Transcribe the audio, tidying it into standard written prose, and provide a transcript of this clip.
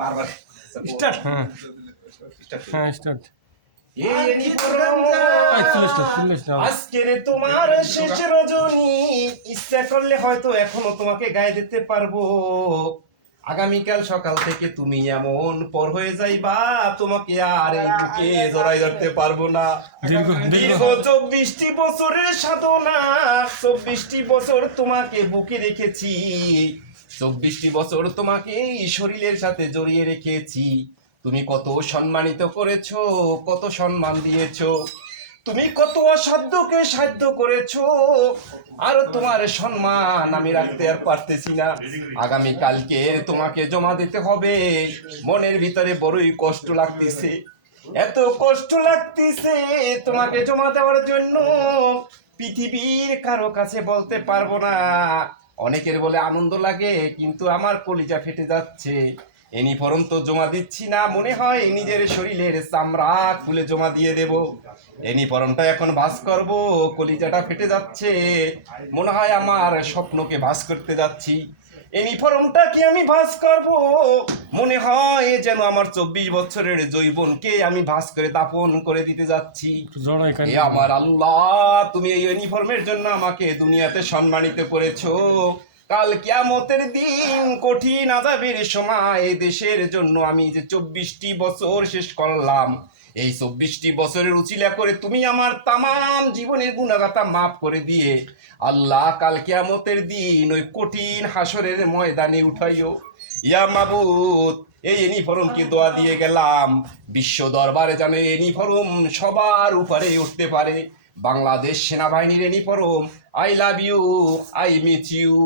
বারবার স্টার্ট। হ্যাঁ হ্যাঁ স্টার্ট। আজকের তোমার শেষ রজনী, ইচ্ছা করলে হয়তো এখনো তোমাকে গায়ে দিতে পারবো। আগামীকাল সকাল থেকে তুমি এমন পর হয়ে যাইবা, তোমাকে আর এই বুকে জড়াই ধরতে পারবো না। দীর্ঘ 24টি বছরের সাধনা, 24টি বছর তোমাকে বুকে রেখেছি, 24টি বছর তোমাকে এই শরীরের সাথে জড়িয়ে রেখেছি। তুমি কত সম্মানিত করেছো, কত সম্মান দিয়েছো, তুমি কত অসাধ্যকে সাধ্য করেছো, আর তোমার সম্মান আমি রাখতে আর পারতেছি না। আগামী কালকে তোমাকে জমা দিতে হবে। মনের ভিতরে বড়ই কষ্ট লাগতেছে, এত কষ্ট লাগতেছে তোমাকে জমা দেওয়ার জন্য, পৃথিবীর কারো কাছে বলতে পারবো না। অনেকের বলে আনন্দ লাগে, কিন্তু আমার কলিজা ফেটে যাচ্ছে। ইউনিফর্ম তো জমা দিচ্ছি না, মনে হয় নিজের শরীরের চামড়া খুলে জমা দিয়ে দেব। ইউনিফর্মটা এখন ভাঁজ করব, কলিজাটা ফেটে যাচ্ছে, মনে হয় আমার স্বপ্নকে ভাঁজ করতে যাচ্ছি। ইউনিফর্মটা কি আমি ভাঁজ করব, মনে হয় যেন আমার 24 বছরের যৌবনকে আমি ভাঁজ করে দাফন করে দিতে যাচ্ছি। এ আমার আল্লাহ, তুমি এই ইউনিফর্মের জন্য আমাকে দুনিয়াতে সম্মানিত করেছো। কাল কিয়ামতের দিন কঠিন আযাবের সময় দেশের জন্য আমি যে 24টি বছর শেষ করলাম, এই 24টি বছরের উচিলা করে তুমি আমার তামাম জীবনের গুনাহগাতা মাফ করে দিয়ে আল্লাহ কাল কিয়ামতের দিন ওই কঠিন হাসরের ময়দানে উঠাইও। ইয়া মাবুদ, এই ইউনিফর্মকে দোয়া দিয়ে গেলাম, বিশ্ব দরবারে যেন এই ইউনিফর্ম সবার উপরে উঠতে পারে। বাংলাদেশ সেনাবাহিনীর uniform, I love you, I miss you.